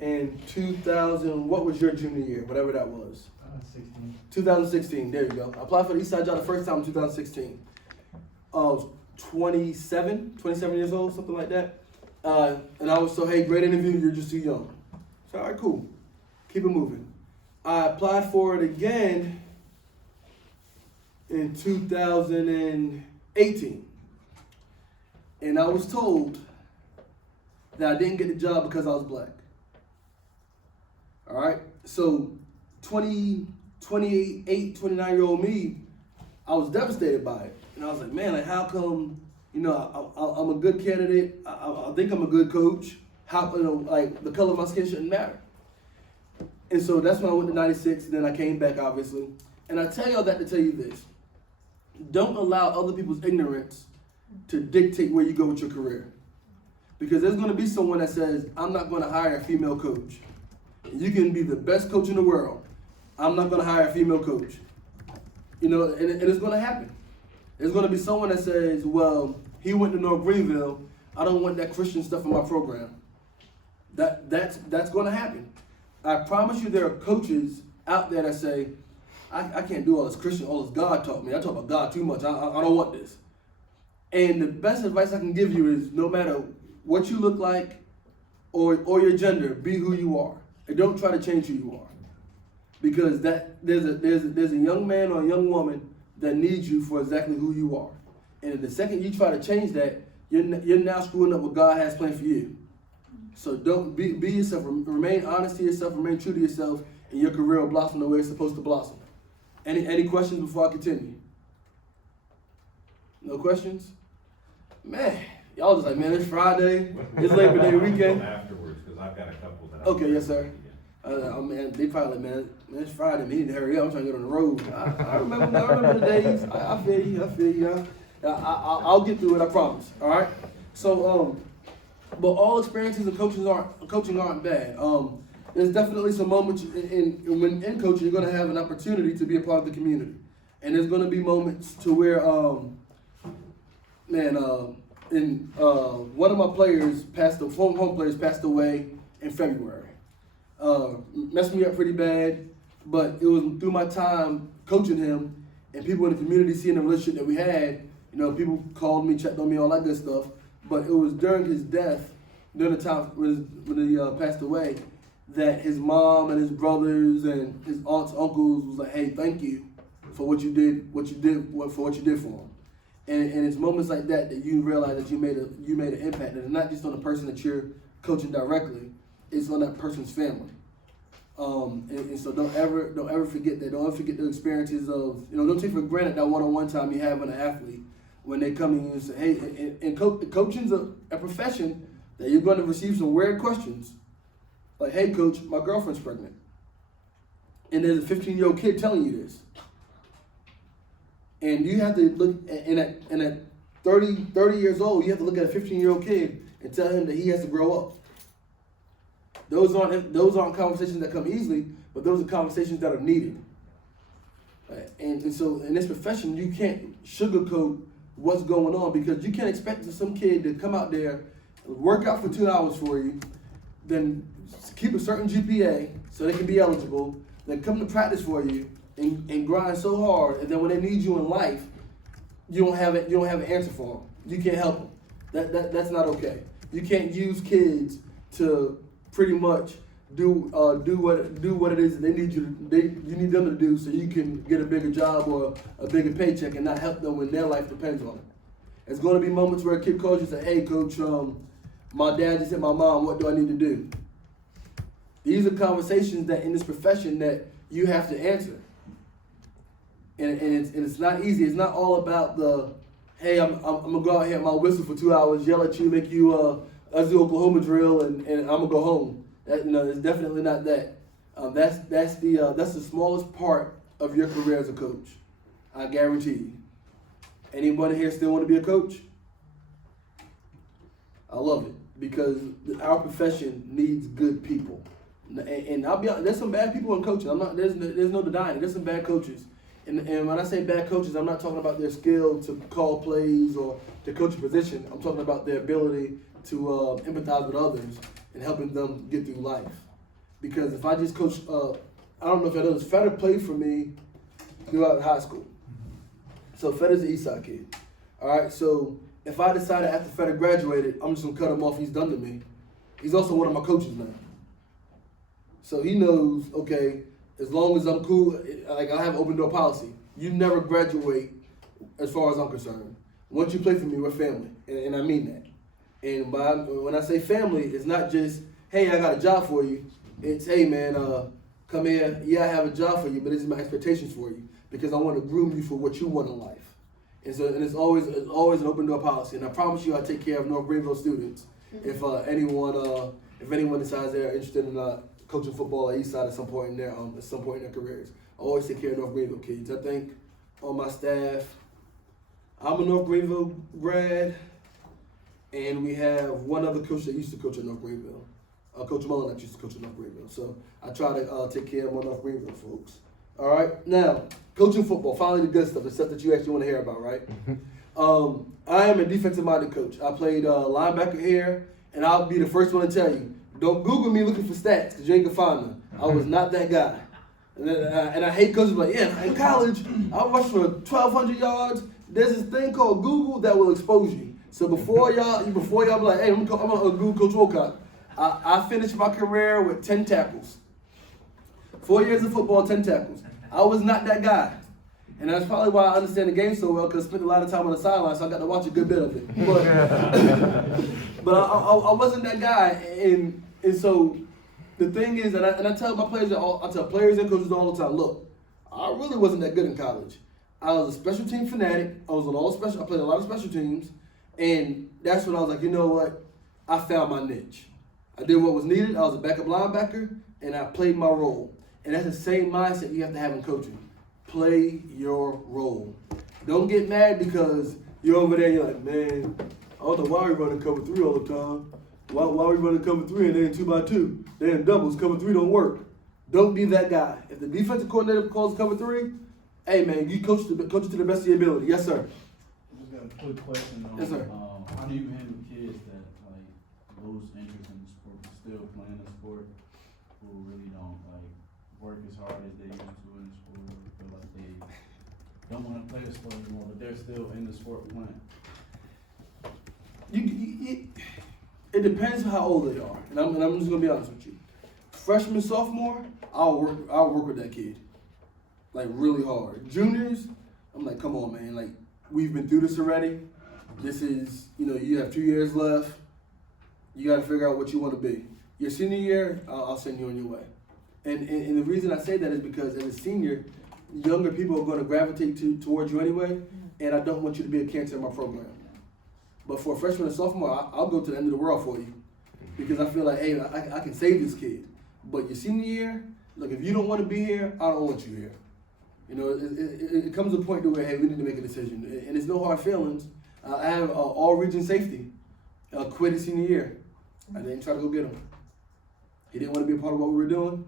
in 2000, what was your junior year? Whatever that was. 16. 2016, there you go. I applied for the Eastside job the first time in 2016. I was 27 years old, something like that. And I was so, hey, great interview, you're just too young. So, all right, cool. Keep it moving. I applied for it again in 2018. And I was told that I didn't get the job because I was black. All right? So 28, 29-year-old me, I was devastated by it. And I was like, man, like how come, you know, I'm a good candidate. I think I'm a good coach. How, you know, like the color of my skin shouldn't matter. And so that's when I went to 96. Then I came back, obviously. And I tell y'all that to tell you this. Don't allow other people's ignorance to dictate where you go with your career. Because there's going to be someone that says, I'm not going to hire a female coach. You can be the best coach in the world. I'm not going to hire a female coach. You know, and it's going to happen. There's going to be someone that says, well, he went to North Greenville. I don't want that Christian stuff in my program. That's going to happen. I promise you there are coaches out there that say, I can't do all this Christian, all this God taught me. I talk about God too much. I don't want this. And the best advice I can give you is no matter what you look like or your gender, be who you are. And don't try to change who you are. Because there's a young man or a young woman that needs you for exactly who you are. And the second you try to change that, you're now screwing up what God has planned for you. So don't be yourself. Remain honest to yourself. Remain true to yourself, and your career will blossom the way it's supposed to blossom. Any questions before I continue? No questions? Man, y'all just like, man, it's Friday. It's Labor Day weekend. Afterwards, because I've got a couple that. Okay, yes, sir. Man, they probably like, man, it's Friday. Man, you need to hurry up. I'm trying to get on the road. I remember the days. I feel you. I'll get through it. I promise. All right. So, but all experiences in coaching aren't bad. There's definitely some moments when in coaching you're going to have an opportunity to be a part of the community, and there's going to be moments to where, one of my players home players passed away in February. Messed me up pretty bad, but it was through my time coaching him and people in the community seeing the relationship that we had. You know, people called me, checked on me, all that good stuff. But it was during his death, during the time when he passed away, that his mom and his brothers and his aunts, uncles was like, "Hey, thank you for what you did for him." And it's moments like that you realize that you made an impact, and it's not just on the person that you're coaching directly; it's on that person's family. And so don't ever forget that. Don't ever forget the experiences of, you know, don't take for granted that one-on-one time you have with an athlete when they come in and say, hey, and coaching's a profession that you're going to receive some weird questions. Like, hey, coach, my girlfriend's pregnant. And there's a 15-year-old kid telling you this. And you have to look, and at 30 years old, you have to look at a 15-year-old kid and tell him that he has to grow up. Those aren't conversations that come easily, but those are conversations that are needed. And so in this profession, you can't sugarcoat what's going on, because you can't expect some kid to come out there, work out for 2 hours for you, then keep a certain GPA so they can be eligible, then come to practice for you and grind so hard, and then when they need you in life, you don't have an answer for them. You can't help them. That's not okay. You can't use kids to pretty much do what it is that you need them to do, so you can get a bigger job or a bigger paycheck and not help them when their life depends on it. There's going to be moments where a kid calls you and says, "Hey, coach, my dad just hit my mom. What do I need to do?" These are conversations that in this profession that you have to answer, and it's not easy. It's not all about the, hey, I'm gonna go out here at my whistle for 2 hours, yell at you, make you let's do Oklahoma drill, and I'm gonna go home. It's definitely not that. That's the smallest part of your career as a coach. I guarantee you. Anybody here still want to be a coach? I love it, because our profession needs good people. And I'll be honest, there's some bad people in coaching. There's no denying it. There's some bad coaches. And when I say bad coaches, I'm not talking about their skill to call plays or to coach a position. I'm talking about their ability to empathize with others and helping them get through life. Because if I just coach, I don't know if I know this, Feder played for me throughout high school. So Feder's an Eastside kid. All right, so if I decided after Feder graduated, I'm just gonna cut him off, he's done to me. He's also one of my coaches now. So he knows, okay, as long as I'm cool, like I have open door policy. You never graduate as far as I'm concerned. Once you play for me, we're family, and I mean that. And when I say family, it's not just, hey, I got a job for you. It's, hey, man, come here. Yeah, I have a job for you, but this is my expectations for you because I want to groom you for what you want in life. And so, and it's always an open door policy. And I promise you, I take care of North Greenville students. If anyone decides they're interested in coaching football at Eastside at some point in their careers, I always take care of North Greenville kids. I think on my staff, I'm a North Greenville grad, and we have one other coach that used to coach at North Greenville. Coach Mullen that used to coach at North Greenville. So I try to take care of my North Greenville folks. All right, now coaching football. Finally, the good stuff, the stuff that you actually want to hear about, right? I am a defensive-minded coach. I played linebacker here, and I'll be the first one to tell you, don't Google me looking for stats because you ain't gonna find them. I was not that guy. And I hate coaches like, yeah, in college, I rushed for 1,200 yards. There's this thing called Google that will expose you. So before y'all be like, hey, I'm gonna Google Coach Wilcox. I finished my career with 10 tackles. 4 years of football, 10 tackles. I was not that guy. And that's probably why I understand the game so well, because I spent a lot of time on the sideline, so I got to watch a good bit of it. But I wasn't that guy. And so the thing is, and I tell my players, I tell players and coaches all the time, look, I really wasn't that good in college. I was a special team fanatic. I played a lot of special teams. And that's when I was like, you know what? I found my niche. I did what was needed. I was a backup linebacker, and I played my role. And that's the same mindset you have to have in coaching. Play your role. Don't get mad because you're over there and you're like, man, I don't know why we running cover 3 all the time. Why we running cover 3 and they in 2x2? They in doubles. Cover 3 don't work. Don't be that guy. If the defensive coordinator calls cover 3, hey, man, you coach it to the best of your ability. Yes, sir. I just got a quick question on yes, sir. How do you handle kids that like lose interest in the sport but still playing the sport who really don't like work as hard as they used to in the sport, or feel like they don't want to play the sport anymore, but they're still in the sport playing? It depends how old they are, and I'm just gonna be honest with you. Freshman, sophomore, I'll work with that kid, like really hard. Juniors, I'm like, come on, man, like we've been through this already. This is, you have 2 years left. You got to figure out what you want to be. Your senior year, I'll send you on your way. And the reason I say that is because as a senior, younger people are going to gravitate towards you anyway, and I don't want you to be a cancer in my program. But for a freshman and sophomore, I'll go to the end of the world for you because I feel like, hey, I can save this kid. But your senior year, look, if you don't want to be here, I don't want you here. It comes to a point where, hey, we need to make a decision. And it's no hard feelings. I have all-region safety quit his senior year. I didn't try to go get him. He didn't want to be a part of what we were doing.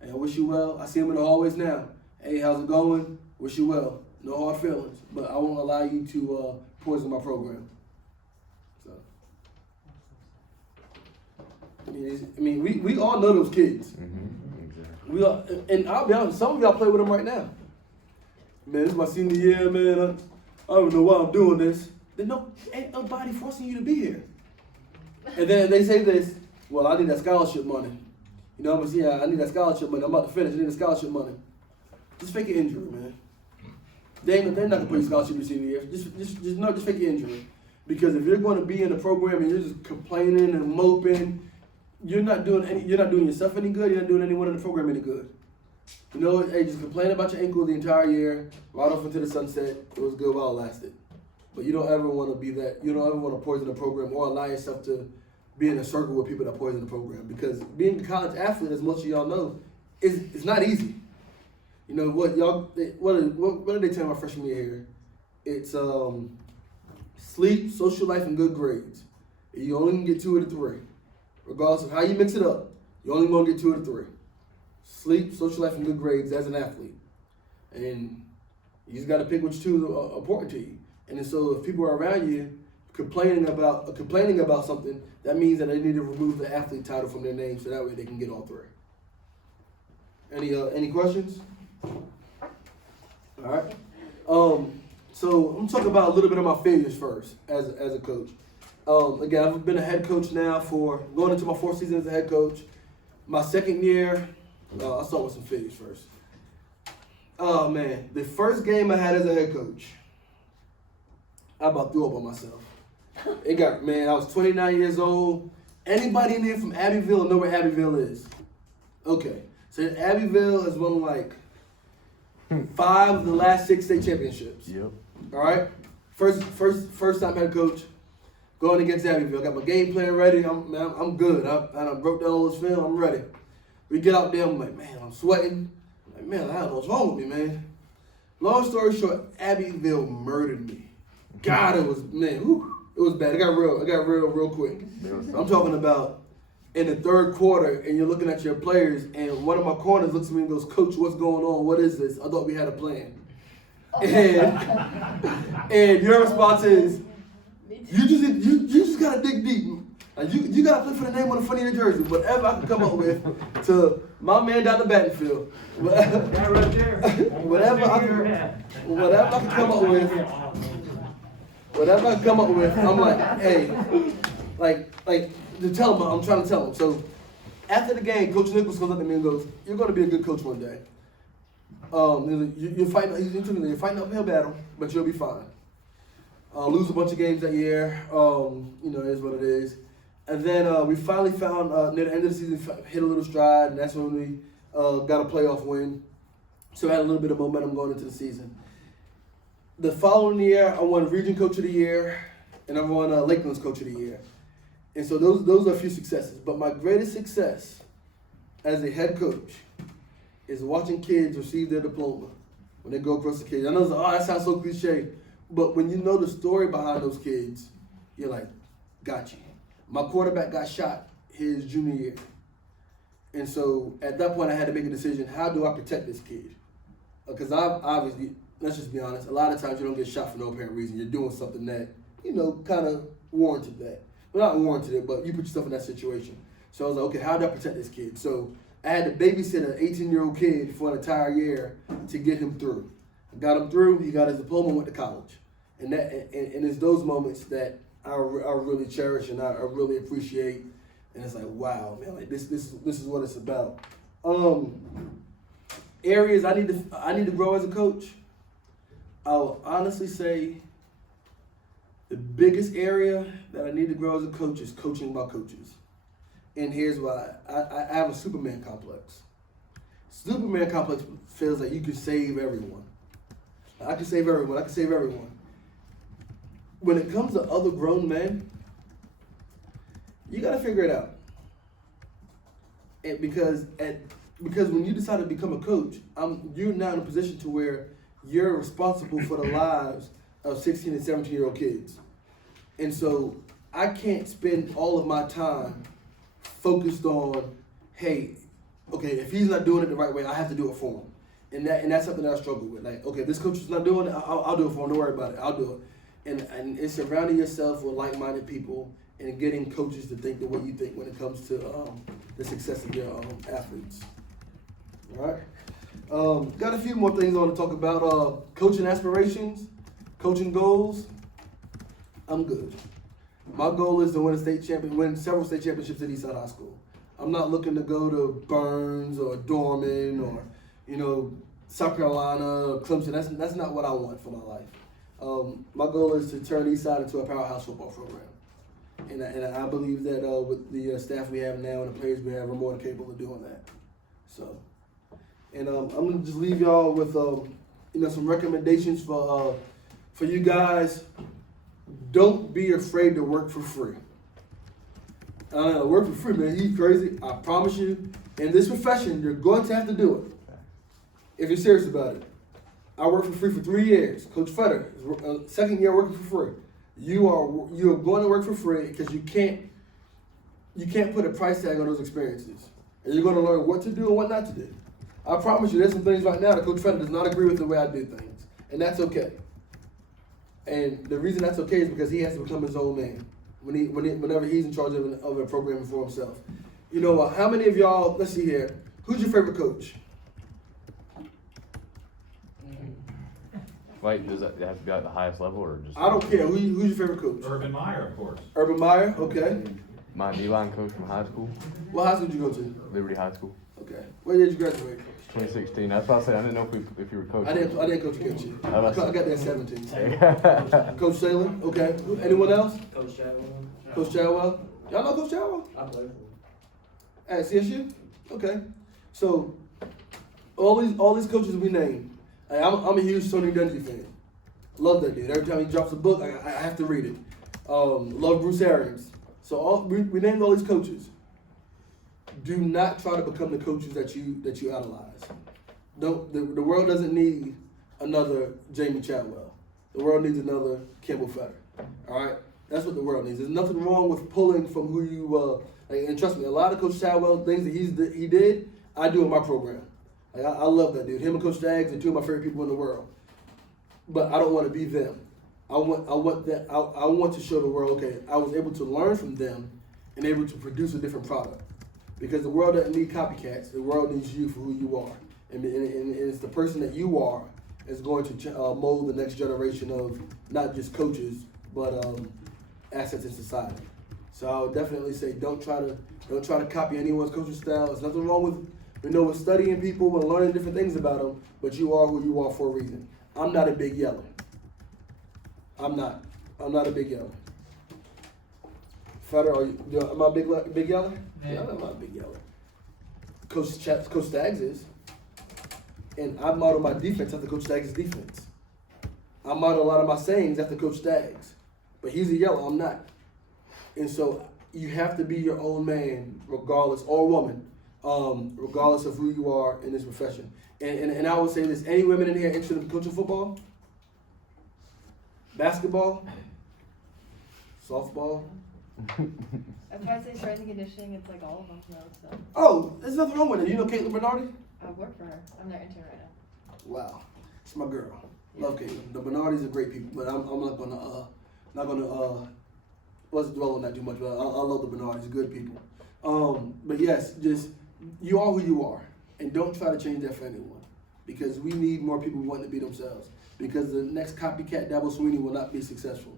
And I wish you well. I see him in the hallways now. Hey, how's it going? Wish you well. No hard feelings. But I won't allow you to poison my program. So, we all know those kids. Exactly. We all, and I'll be honest, some of y'all play with them right now. Man, this is my senior year, man. I don't know why I'm doing this. Ain't nobody forcing you to be here. And then they say this, well, I need that scholarship money. I need that scholarship money. I'm about to finish. I need the scholarship money. Just fake your injury, man. They're not gonna put your scholarship your senior year. Just fake your injury. Because if you're going to be in the program and you're just complaining and moping, you're not doing yourself any good. You're not doing anyone in the program any good. Hey, just complain about your ankle the entire year, right off into the sunset. It was good while it lasted. But you don't ever want to be that. You don't ever want to poison the program or allow yourself to be in a circle with people that poison the program. Because being a college athlete, as most of y'all know, is not easy. What did they tell my freshman year here? It's sleep, social life, and good grades. You only can get 2 out of 3. Regardless of how you mix it up, you only going to get 2 out of 3. Sleep, social life, and good grades as an athlete. And you just got to pick which 2 are important to you. And so if people are around you complaining about something, that means that they need to remove the athlete title from their name so that way they can get all 3. Any questions? All right. So I'm talking about a little bit of my failures first as a coach. Again, I've been a head coach now for going into my 4th season as a head coach. My 2nd year, I'll start with some failures first. Oh man, the first game I had as a head coach, I about threw up on myself. I was 29 years old. Anybody in here from Abbeville know where Abbeville is? Okay, so Abbeville has won like 5 of the last 6 state championships. Yep. All right, first time head coach, going against Abbeville. I got my game plan ready. I'm good. I broke down all this film. I'm ready. We get out there. I'm like, man, I'm sweating. I'm like, man, I don't know what's wrong with me, man. Long story short, Abbeville murdered me. God, it was it was bad. It got real quick. I'm talking about in the 3rd quarter, and you're looking at your players, and one of my corners looks at me and goes, "Coach, what's going on? What is this? I thought we had a plan." And your response is, you just gotta dig deep. Like you gotta play for the name on the front of your jersey. Whatever I can come up with to my man down the batting field. That right there. Whatever I can come up with. Whatever I come up with, I'm like, hey, like to tell him, I'm trying to tell him. So after the game, Coach Nichols comes up to me and goes, "You're gonna be a good coach one day. You're fighting an uphill battle, but you'll be fine. Lose a bunch of games that year, it is what it is." And then we finally found near the end of the season, hit a little stride, and that's when we got a playoff win. So I had a little bit of momentum going into the season. The following year, I won Region Coach of the Year, and I won Lakeland's Coach of the Year. And so those are a few successes. But my greatest success as a head coach is watching kids receive their diploma when they go across the cage. I know that sounds so cliche, but when you know the story behind those kids, you're like, got you. My quarterback got shot his junior year. And so at that point, I had to make a decision, how do I protect this kid? Because obviously, let's just be honest, a lot of times you don't get shot for no apparent reason. You're doing something that, kind of warranted that. Well, not warranted it, but you put yourself in that situation. So I was like, okay, how do I protect this kid? So I had to babysit an 18-year-old kid for an entire year to get him through. I got him through, he got his diploma and went to college. And it's those moments that I really cherish and I really appreciate. And it's like, wow, man, like this is what it's about. Areas I need to grow as a coach. I will honestly say the biggest area that I need to grow as a coach is coaching my coaches. And here's why. I have a Superman complex. Superman complex feels like you can save everyone. I can save everyone. When it comes to other grown men, you got to figure it out. And because when you decide to become a coach, you're now in a position to where you're responsible for the lives of 16 and 17-year-old kids. And so I can't spend all of my time focused on, hey, okay, if he's not doing it the right way, I have to do it for him. And that's something that I struggle with. Like, okay, if this coach is not doing it, I'll do it for him. Don't worry about it. I'll do it. And it's surrounding yourself with like-minded people and getting coaches to think the way you think when it comes to the success of your athletes. All right? Got a few more things I want to talk about. Coaching aspirations, coaching goals. I'm good. My goal is to win several state championships at Eastside High School. I'm not looking to go to Burns or Dorman or, South Carolina or Clemson. That's not what I want for my life. My goal is to turn Eastside into a powerhouse football program. And I believe that with the staff we have now and the players we have, we're more than capable of doing that. So, and I'm going to just leave y'all with, some recommendations for you guys. Don't be afraid to work for free. Work for free, man. You crazy. I promise you, in this profession, you're going to have to do it if you're serious about it. I worked for free for 3 years. Coach Fetter, second year working for free. You're going to work for free because you can't put a price tag on those experiences. And you're going to learn what to do and what not to do. I promise you, there's some things right now that Coach Fetter does not agree with the way I do things. And that's okay. And the reason that's okay is because he has to become his own man whenever he's in charge of a program for himself. How many of y'all, let's see here, who's your favorite coach? Like, does that have to be at the highest level or just? I don't care. Who's your favorite coach? Urban Meyer, of course. Urban Meyer. Okay. My D-line coach from high school, What high school did you go to? Liberty High School, Okay. Where did you graduate? 2016. That's why I said I didn't know if you were coaching. I didn't coach against you. How about I got there at 17. that? Coach Taylor. Okay. Anyone else? Coach Chadwell. Coach Chadwell. Y'all know Coach Chadwell? I played for At CSU? Okay. So all these coaches we named, I'm a huge Tony Dungy fan. Love that dude. Every time he drops a book, I have to read it. Love Bruce Arians. So we named all these coaches. Do not try to become the coaches that you idolize. The world doesn't need another Jamie Chadwell. The world needs another Campbell Fetter. All right, that's what the world needs. There's nothing wrong with pulling from who you and trust me, a lot of Coach Chadwell things that he did, I do in my program. Like, I love that dude. Him and Coach Staggs are two of my favorite people in the world. But I don't want to be them. I want to show the world, okay, I was able to learn from them and able to produce a different product. Because the world doesn't need copycats. The world needs you for who you are. And it's the person that you are is going to mold the next generation of not just coaches, but assets in society. So I would definitely say don't try to copy anyone's coaching style. There's nothing wrong with studying people and learning different things about them, but you are who you are for a reason. I'm not a big yeller. I'm not a big yeller. Fetter, am I a big yeller? Yeah, I'm not a big yeller. Coach Staggs is. And I model my defense after Coach Staggs' defense. I model a lot of my sayings after Coach Staggs. But he's a yeller, I'm not. And so you have to be your own man, regardless, or woman, regardless of who you are in this profession. And I would say this, any women in here interested in coaching football? Basketball? Softball? If I say strength and conditioning, it's like all of them know, so. Oh, there's nothing wrong with it. You know Caitlin Bernardi? I work for her. I'm their intern right now. Wow, it's my girl. Love Caitlin. The Bernardis are great people, but I'm not gonna let's dwell on that too much. But I love the Bernardis, good people. But yes, just you are who you are, and don't try to change that for anyone, because we need more people wanting to be themselves. Because the next copycat Dabo Swinney will not be successful.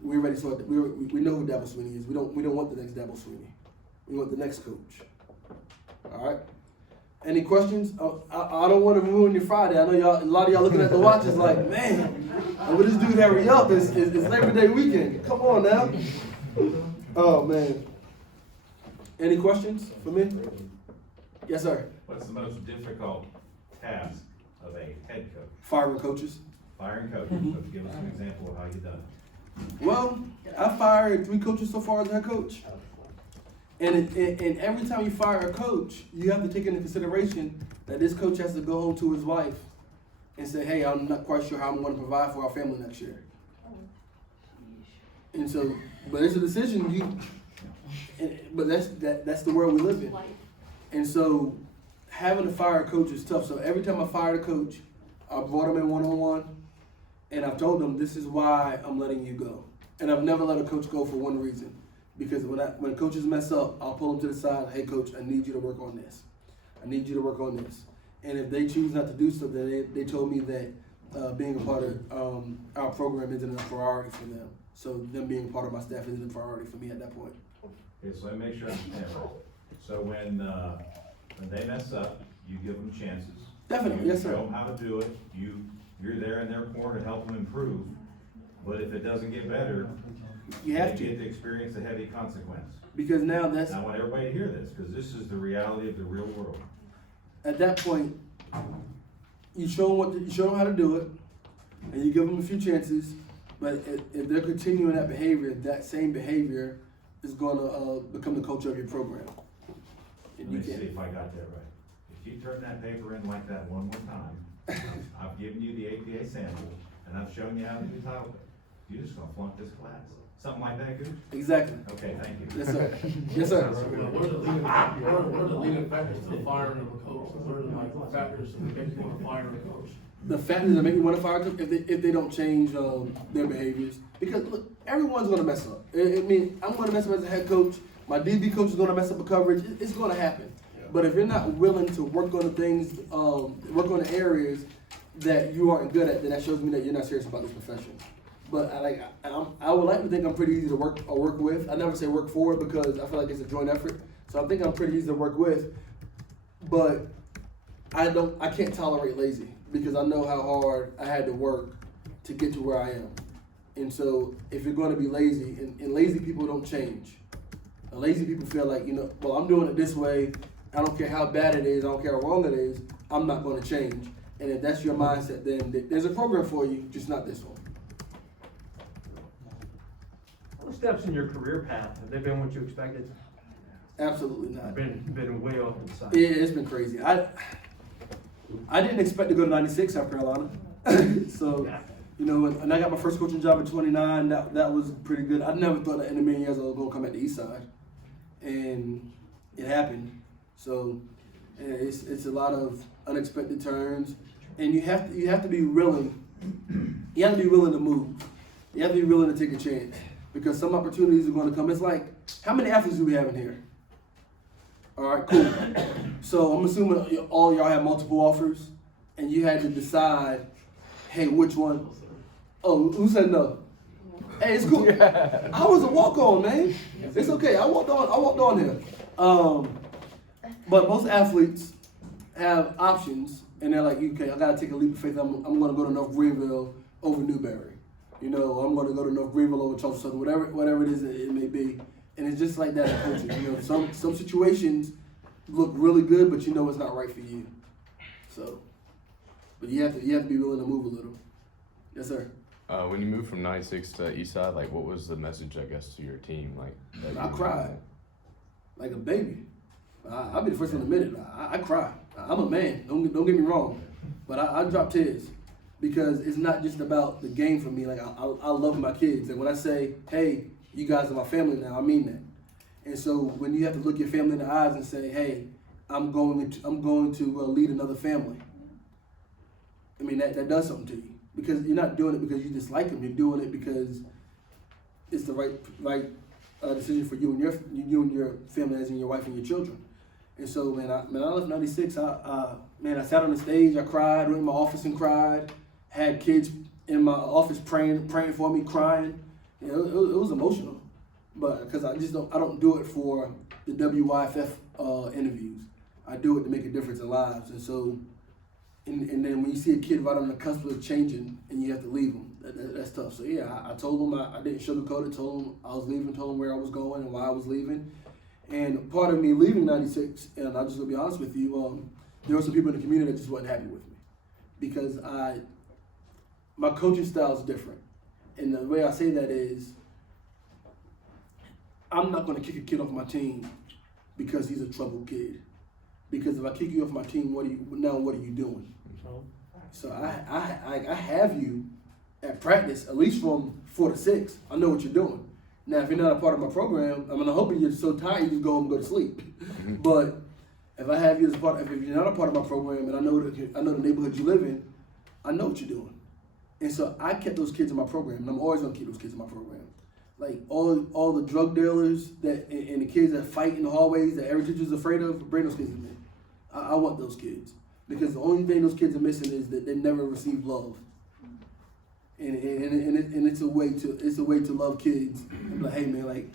We already saw it. We know who Dabo Swinney is. We don't want the next Dabo Swinney. We want the next coach. All right. Any questions? I don't want to ruin your Friday. I know a lot of y'all looking at the watch is like, man, will this dude hurry up? It's Labor Day weekend. Come on now. Oh man. Any questions for me? Yes, sir. What's the most difficult task of a head coach? Firing coaches. Firing coaches. So give us an example of how you done it. Well, I fired 3 coaches so far as head coach. And every time you fire a coach, you have to take into consideration that this coach has to go home to his wife and say, hey, I'm not quite sure how I'm going to provide for our family next year. And so, but it's a decision. But that's the world we live in. And so having to fire a coach is tough. So every time I fired a coach, I brought him in one-on-one, and I've told him, this is why I'm letting you go. And I've never let a coach go for one reason. Because when coaches mess up, I'll pull them to the side. Hey, coach, I need you to work on this. I need you to work on this. And if they choose not to do so, then they told me that being a part of our program isn't a priority for them. So them being part of my staff isn't a priority for me at that point. Okay, so let me make sure I understand right. So when they mess up, you give them chances. Definitely, You yes, sir. show them how to do it. You're there in their corner to help them improve. But if it doesn't get better, You have they get to. to experience a heavy consequence. Because now And I want everybody to hear this, because this is the reality of the real world. at that point, you show them how to do it, and you give them a few chances. But if they're continuing that behavior, that same behavior is going to become the culture of your program. Let me see if I got that right. If you turn that paper in like that one more time, I've given you the APA sample, and I've shown you how to do title pay. You're just gonna flunk this class. Something like that, Gooch? Exactly. Okay, thank you. Yes, sir. Yes, sir. What are the leading factors to the firing of a coach? What are the factors that make you want to fire a coach? The factors that make me want to fire a coach if they don't change their behaviors. Because look, everyone's going to mess up. I mean, I'm going to mess up as a head coach. My DB coach is going to mess up a coverage. It's going to happen. But if you're not willing to work on the things, work on the areas that you aren't good at, then that shows me that you're not serious about this profession. But I would like to think I'm pretty easy to work with. I never say work for because I feel like it's a joint effort. So I think I'm pretty easy to work with. But I can't tolerate lazy because I know how hard I had to work to get to where I am. And so if you're going to be lazy, and lazy people don't change. Lazy people feel like, well, I'm doing it this way. I don't care how bad it is. I don't care how wrong it is. I'm not going to change. And if that's your mindset, then there's a program for you, just not this one. What steps in your career path, have they been what you expected? Absolutely not. Been way off the side. Yeah, it's been crazy. I didn't expect to go to 96 South Carolina. So, when I got my first coaching job at 29, that was pretty good. I never thought that in a million years I was going to come at the Eastside. And it happened. So it's a lot of unexpected turns. And you have to be willing. You have to be willing to move. You have to be willing to take a chance. Because some opportunities are going to come. It's like, how many athletes do we have in here? All right, cool. So I'm assuming all y'all have multiple offers, and you had to decide, hey, which one? Oh, who said no? Hey, it's cool. I was a walk-on, man. It's okay. I walked on here. But most athletes have options, and they're like, okay, I gotta take a leap of faith. I'm gonna go to North Greenville over Newberry. I'm gonna go to North Greenville over Tulsa Southern, whatever it is it may be. And it's just like that in coaching. Some situations look really good, but it's not right for you. So, but you have to be willing to move a little. Yes, sir. When you moved from 96 to Eastside, what was the message, I guess, to your team? I cried like a baby. I'll be the first one to admit it. I cry. I'm a man. Don't get me wrong, but I drop tears because it's not just about the game for me. I love my kids, and when I say, hey, you guys are my family now, I mean that. And so when you have to look your family in the eyes and say, hey, I'm going to lead another family. I mean that does something to you. Because you're not doing it because you dislike them. You're doing it because it's the right decision for you and your family, as in your wife and your children. And so, man, I left 96. I sat on the stage. I cried. Went in my office and cried. Had kids in my office praying for me, crying. It was emotional, but because I don't do it for the WYFF interviews. I do it to make a difference in lives, and so. And then when you see a kid right on the cusp of changing and you have to leave them, that's tough. So yeah, I told them I didn't sugarcoat it. Told them I was leaving. Told them where I was going and why I was leaving. And part of me leaving 96, and I'm just gonna be honest with you, there were some people in the community that just wasn't happy with me because my coaching style is different. And the way I say that is, I'm not gonna kick a kid off my team because he's a troubled kid. Because if I kick you off my team, what are you doing? So I have you at practice at least from 4 to 6. I know what you're doing. Now, if you're not a part of my program, I'm hoping you're so tired you just go home and go to sleep. But if I have you as if you're not a part of my program, and I know the neighborhood you live in, I know what you're doing. And so I kept those kids in my program, and I'm always gonna keep those kids in my program. Like all the drug dealers and the kids that fight in the hallways that every teacher's afraid of, bring those kids in there. I want those kids because the only thing those kids are missing is that they never received love, and it's a way to love kids and be like, hey man,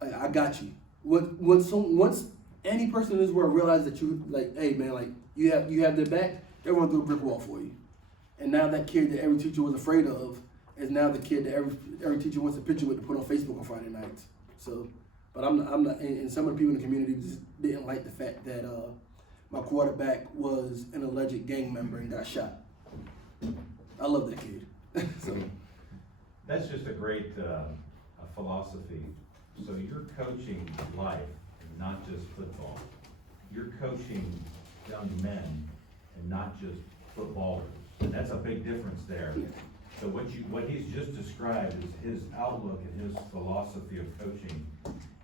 I got you. Once any person in this world realizes that you hey man, you have their back, they'll run through a brick wall for you. And now that kid that every teacher was afraid of is now the kid that every teacher wants a picture with to put on Facebook on Friday nights. So, but I'm not, and some of the people in the community just didn't like the fact that my quarterback was an alleged gang member and got shot. I love that kid. So. That's just a great philosophy. So you're coaching life, and not just football. You're coaching young men and not just footballers. And that's a big difference there. So what he's just described is his outlook and his philosophy of coaching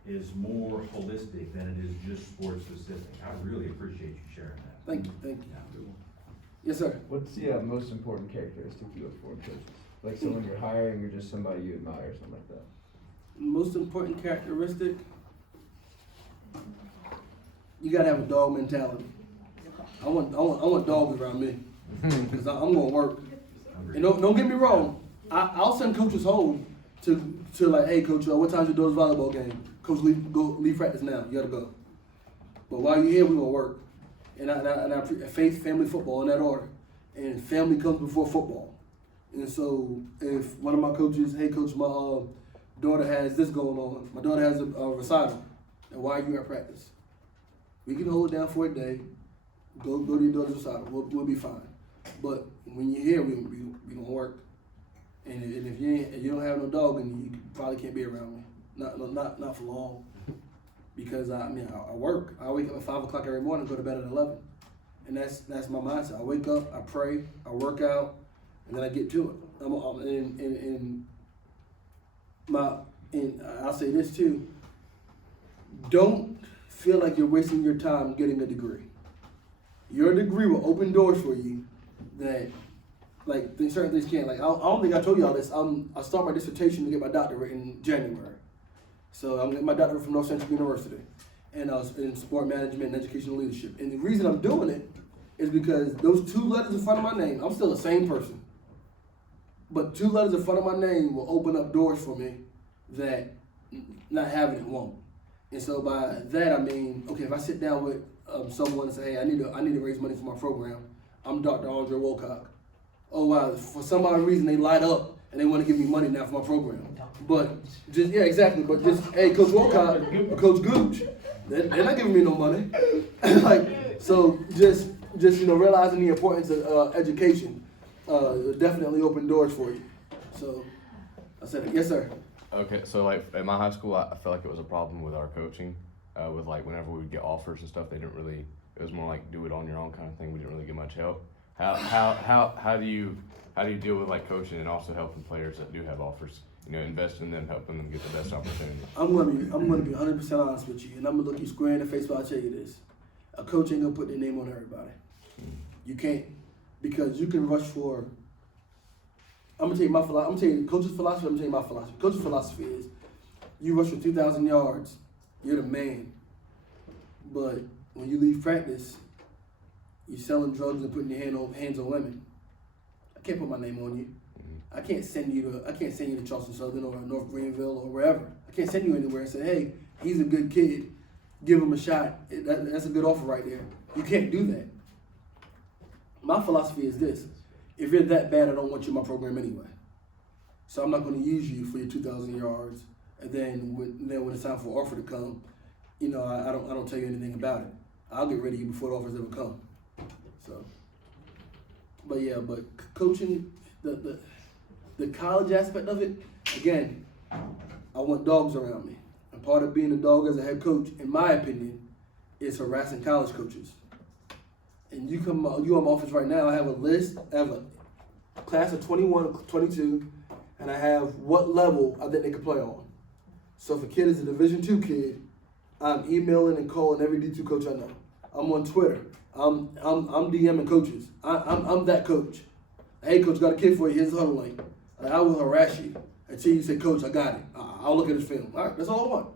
is more holistic than it is just sports specific. I really appreciate you sharing that. Thank you. Yes, sir. What's the most important characteristic you look for in coaches? Like someone you're hiring or just somebody you admire, something like that? Most important characteristic, you gotta have a dog mentality. I want dogs around me. because I'm going to work. And don't get me wrong, I'll send coaches home to like, hey, coach, what time's your daughter's volleyball game? Coach, leave practice now. You gotta go. But while you're here, we gonna work. And I faith, family, football in that order. And family comes before football. And so if one of my coaches, hey, coach, my daughter has this going on. My daughter has a recital. And why are you at practice? We can hold it down for a day. Go to your daughter's recital. We'll be fine. But when you're here, we gonna work. And if you don't have no dog, then you probably can't be around me. Not for long. Because I work. I wake up at 5 o'clock every morning, go to bed at 11. And that's my mindset. I wake up, I pray, I work out, and then I get to it. And I'll say this too. Don't feel like you're wasting your time getting a degree. Your degree will open doors for you that, like, certain things can't. Like, I don't think I told y'all this. I start my dissertation to get my doctorate in January. So I'm getting my doctorate from North Central University, and I was in sport management and educational leadership. And the reason I'm doing it is because those 2 letters in front of my name, I'm still the same person. But 2 letters in front of my name will open up doors for me that not having it won't. And so by that I mean, okay, if I sit down with someone and say, hey, I need to raise money for my program, I'm Dr. Andre Wilcock. Oh wow, for some odd reason they light up and they want to give me money now for my program. But just, yeah, exactly. But just, hey, Coach Wilcock or Coach Gooch, they're not giving me no money. Like, so just realizing the importance of education definitely opened doors for you. So I said, yes, sir. Okay, so like at my high school, I felt like it was a problem with our coaching. With like whenever we would get offers and stuff, they didn't really. It was more like do it on your own kind of thing. We didn't really get much help. How do you deal with like coaching and also helping players that do have offers? Invest in them, helping them get the best opportunity. I'm gonna be 100% honest with you, and I'm gonna look you square in the face while I tell you this. A coach ain't gonna put their name on everybody. You can't, because you can rush for. I'm gonna tell you my philosophy. I'm gonna tell you coach's philosophy. I'm gonna tell you my philosophy. Coach's philosophy is, you rush for 2,000 yards, you're the man. But when you leave practice, you're selling drugs and putting your hands on women. I can't put my name on you. I can't send you to Charleston Southern or North Greenville or wherever. I can't send you anywhere and say, hey, he's a good kid, give him a shot. That's a good offer right there. You can't do that. My philosophy is this: if you're that bad, I don't want you in my program anyway. So I'm not going to use you for your 2,000 yards, and then when it's time for an offer to come, I don't tell you anything about it. I'll get rid of you before the offers ever come. So, but coaching, the college aspect of it, again, I want dogs around me. And part of being a dog as a head coach, in my opinion, is harassing college coaches. And you in my office right now, I have a list, I have a class of 21, 22, and I have what level I think they can play on. So if a kid is a Division II kid, I'm emailing and calling every D2 coach I know. I'm on Twitter. I'm DMing coaches. I'm that coach. Hey, coach, got a kid for you. Here's the huddle link. I will harass you until you say, coach, I got it. I'll look at his film. All right, that's all I want.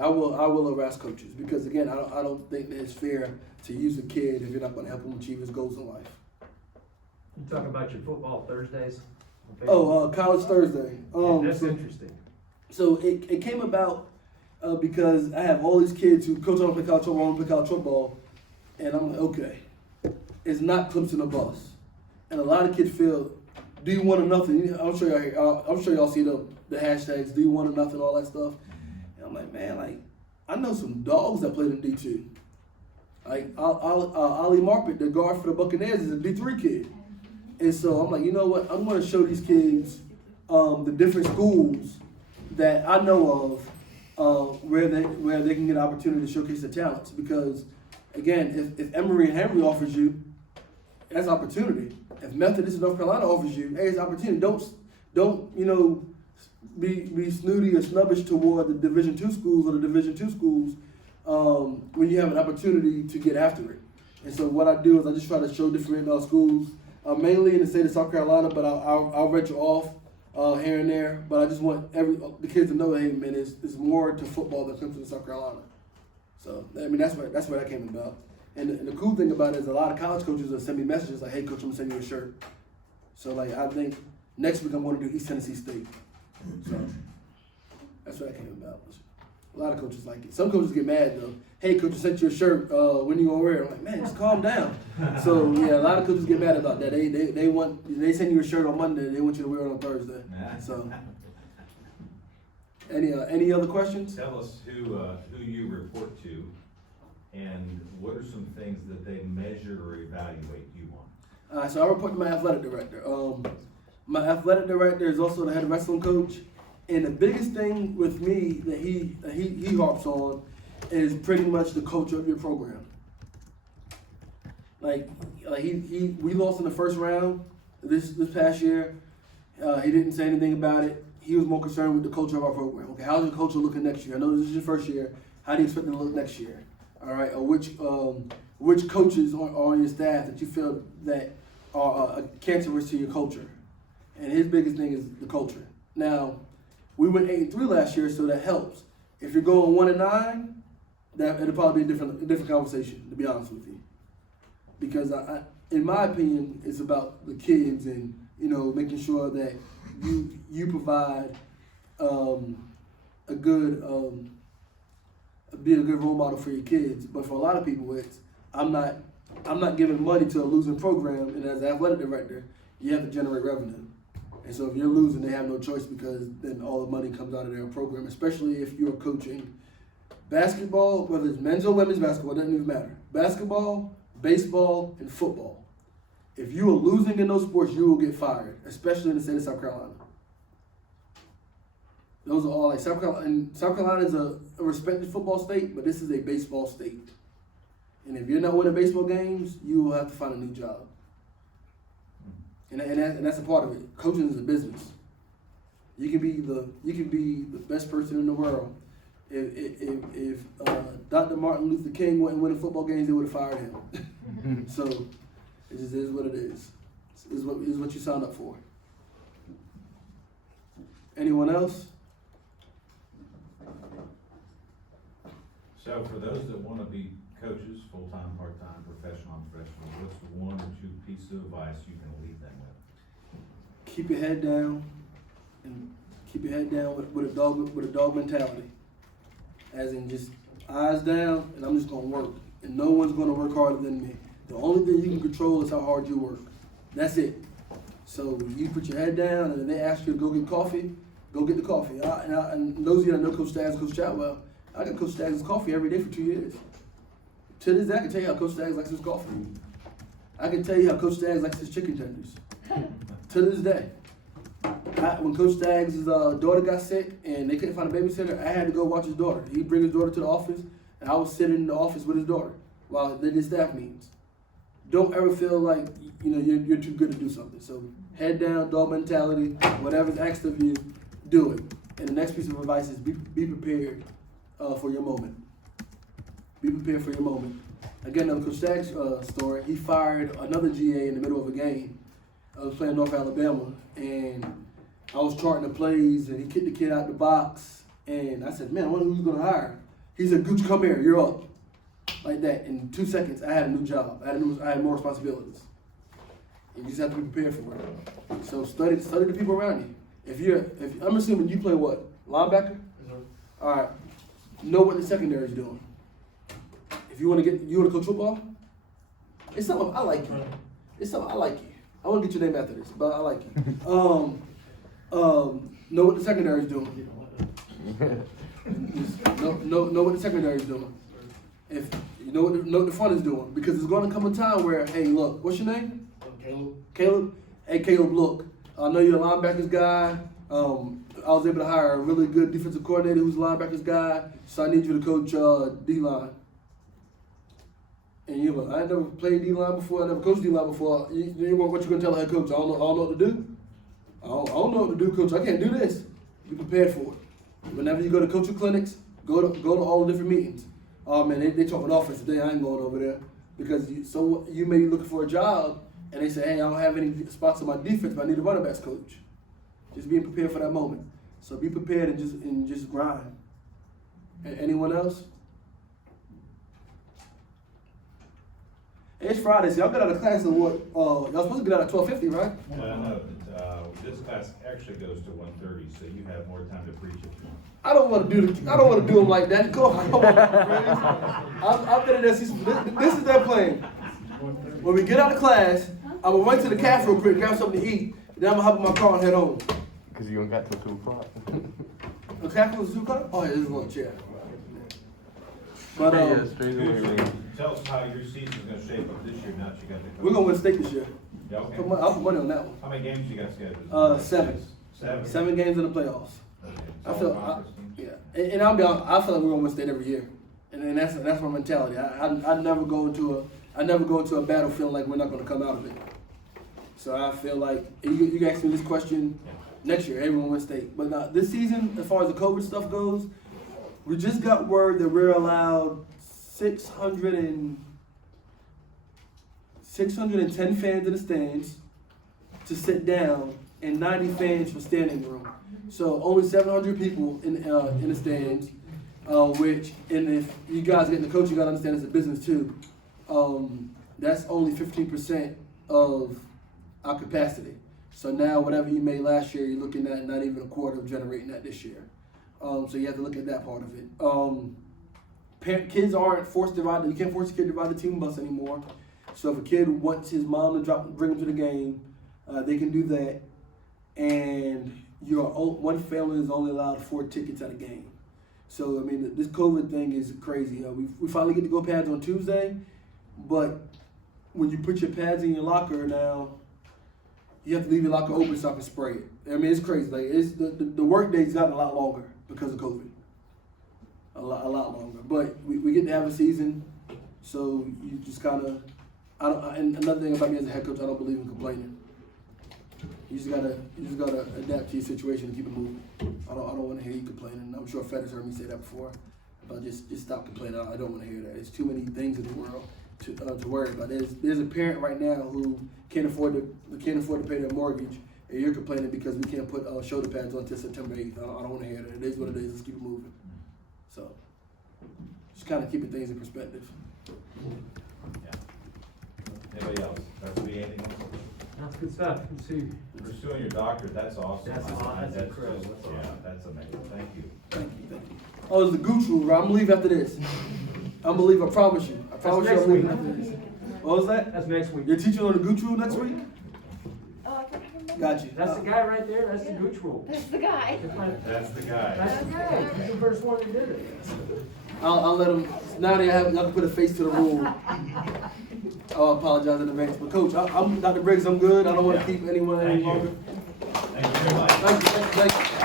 I will harass coaches because, again, I don't think that it's fair to use a kid if you're not going to help him achieve his goals in life. You talk about your football Thursdays? College Thursday. That's interesting. So it came about because I have all these kids who coach on play college football, want to play college football, and I'm like, okay, it's not Clemson or bus. And a lot of kids feel, do you want a nothing? I'm sure y'all see the hashtags, do you want a nothing, all that stuff. And I'm like, man, I know some dogs that played in D2. Like Ali Marpet, the guard for the Buccaneers, is a D3 kid. And so I'm like, you know what? I'm going to show these kids the different schools that I know of where they can get an opportunity to showcase their talents. Because, again, if Emory and Henry offers you, that's opportunity. If Methodist in North Carolina offers you, hey, it's opportunity. Don't be snooty or snubbish toward the Division II schools or the Division II schools when you have an opportunity to get after it. And so what I do is I just try to show different schools, mainly in the state of South Carolina, but I'll venture off here and there. But I just want the kids to know, hey, man, it's more to football than comes to South Carolina. So, I mean, that's where that came about. And the cool thing about it is a lot of college coaches will send me messages like, hey coach, I'm gonna send you a shirt. So like I think next week I'm gonna do East Tennessee State. So that's what that came about. A lot of coaches like it. Some coaches get mad though. Hey coach, I sent you a shirt, when you gonna wear it? I'm like, man, just calm down. So yeah, a lot of coaches get mad about that. They send you a shirt on Monday, they want you to wear it on Thursday. So any other questions? Tell us who you report to, and what are some things that they measure or evaluate you on? So I report to my athletic director. My athletic director is also the head wrestling coach, and the biggest thing with me that he harps on is pretty much the culture of your program. Like we lost in the first round this past year. He didn't say anything about it. He was more concerned with the culture of our program. Okay, how's your culture looking next year? I know this is your first year. How do you expect it to look next year? All right, or which coaches are on your staff that you feel that are cancerous to your culture? And his biggest thing is the culture. Now, we went 8-3 last year, so that helps. If you're going 1-9, it'll probably be a different conversation, to be honest with you. Because I, in my opinion, it's about the kids and making sure that you provide be a good role model for your kids. But for a lot of people, it's I'm not giving money to a losing program, and as an athletic director, you have to generate revenue. And so if you're losing, they have no choice because then all the money comes out of their program, especially if you're coaching basketball, whether it's men's or women's basketball, it doesn't even matter. Basketball, baseball, and football. If you are losing in those sports, you will get fired, especially in the state of South Carolina. Those are all like South Carolina. And South Carolina is a respected football state, but this is a baseball state. And if you're not winning baseball games, you will have to find a new job. And that's a part of it. Coaching is a business. You can be the best person in the world. If Dr. Martin Luther King wasn't winning football games, they would have fired him. So it just is what it is. It's what you signed up for. Anyone else? So for those that want to be coaches, full-time, part-time, professional, unprofessional, what's the one or two pieces of advice you can leave them with? Keep your head down, and keep your head down with a dog mentality. As in just eyes down, and I'm just gonna work, and no one's gonna work harder than me. The only thing you can control is how hard you work. That's it. So you put your head down, and they ask you to go get coffee, go get the coffee. And those of you that know Coach Staggs, Coach Chatwell, I got Coach Staggs' coffee every day for 2 years. To this day, I can tell you how Coach Staggs likes his coffee. I can tell you how Coach Staggs likes his chicken tenders. To this day. When Coach Staggs' daughter got sick and they couldn't find a babysitter, I had to go watch his daughter. He'd bring his daughter to the office, and I was sitting in the office with his daughter while they did staff meetings. Don't ever feel like you're too good to do something. So head down, dog mentality, whatever's asked of you, do it. And the next piece of advice is be prepared for your moment. Be prepared for your moment. Again, on Coach Staggs' story, he fired another GA in the middle of a game. I was playing North Alabama, and I was charting the plays, and he kicked the kid out the box. And I said, man, I wonder who he's going to hire. He said, Gooch, come here, you're up. Like that. In 2 seconds, I had a new job. I had more responsibilities. And you just have to be prepared for it. So study the people around you. If I'm assuming you play what? Linebacker? All right. Know what the secondary is doing. If you want to coach football, it's something I like you. It's something I like you. I want to get your name after this, but I like you. Know what the secondary is doing. Know what the secondary is doing. If you know what the front is doing, because there's going to come a time where, hey, look, what's your name? Caleb. Hey, Caleb, look, I know you're a linebackers guy. I was able to hire a really good defensive coordinator who's a linebackers guy, so I need you to coach D-line. And you're like, I never played D-line before, I never coached D-line before. What you going to tell the head coach? I don't know what to do. I don't know what to do, coach. I can't do this. Be prepared for it. Whenever you go to coaching clinics, go to all the different meetings. Oh man, they talking offense today. I ain't going over there because you may be looking for a job, and they say, hey, I don't have any spots on my defense, but I need a running backs coach. Just being prepared for that moment. So be prepared and just grind. Anyone else? It's Friday, so y'all get out of class at what, y'all supposed to get out at 12:50, right? No, this class actually goes to 1:30, so you have more time to preach if you want. I don't want to do them like that. Go on. I've been in there since, this is their plan. When we get out of class, I'm gonna run to the cafe real quick, grab something to eat, then I'm gonna hop in my car and head home. Cause you don't got till 2 o'clock. The cafe was 2 o'clock? Oh yeah, there's one chair. But Yeah, straight away, Usually, man. tell us how your season's gonna shape up this year, now that you got the coach. we're gonna win state this year. Yeah, okay. I'll put money on that one. How many games you got scheduled? 7. 7? 7 games in the playoffs. Okay. I All feel, conference teams? yeah, and I'll be honest, I feel like we're gonna win state every year, and that's my mentality. I never go into a battle feeling like we're not gonna come out of it. So I feel like you can ask me this question next year, everyone wins state. But this season, as far as the COVID stuff goes, we just got word that we're allowed 610 fans in the stands to sit down, and 90 fans for standing room. So only 700 people in the stands, which, and if you guys get in the coach, you gotta understand it's a business too. That's only 15% of our capacity. So now whatever you made last year, you're looking at not even a quarter of generating that this year. So you have to look at that part of it. Kids aren't forced divided. You can't force a kid to ride the team bus anymore. So if a kid wants his mom to bring him to the game, they can do that. And one family is only allowed 4 tickets at a game. So I mean, this COVID thing is crazy. We finally get to go pads on Tuesday, but when you put your pads in your locker now, you have to leave your locker open so I can spray it. I mean, it's crazy. Like the work day's gotten a lot longer because of COVID. A lot longer. But we get to have a season, so you just kind of. And another thing about me as a head coach, I don't believe in complaining. You just gotta adapt to your situation and keep it moving. I don't want to hear you complaining. I'm sure Fed has heard me say that before. But just stop complaining. I don't want to hear that. It's too many things in the world to worry about. There's a parent right now who can't afford to pay their mortgage, and you're complaining because we can't put shoulder pads on until September 8th. I don't want to hear that. It is what it is. Let's keep it moving. So just kind of keeping things in perspective. Yeah. Anybody else? That's me, anything else? That's good stuff. Good to see you. Pursuing your doctorate, that's awesome. That's incredible. just- That's Yeah, awesome. that's amazing. Thank you. Thank you. Oh, it's the Gooch rule, right? I'm gonna leave after this. I'm gonna leave. I promise you. I promise you. next I'm leaving week. after this. What was that? That's next week. You're teaching on the Gooch rule next week? Oh, I can't remember. Got you. That's the guy right there. That's the Gooch rule. That's the guy. That's the guy. That's the guy. He's the first one who did it. I'll let them. Now they have. Y'all can put a face to the rule. I'll apologize in advance, but Coach, I'm Dr. Briggs. I'm good. I don't want to keep anyone any Thank you. longer. Thank you very much. Thank you.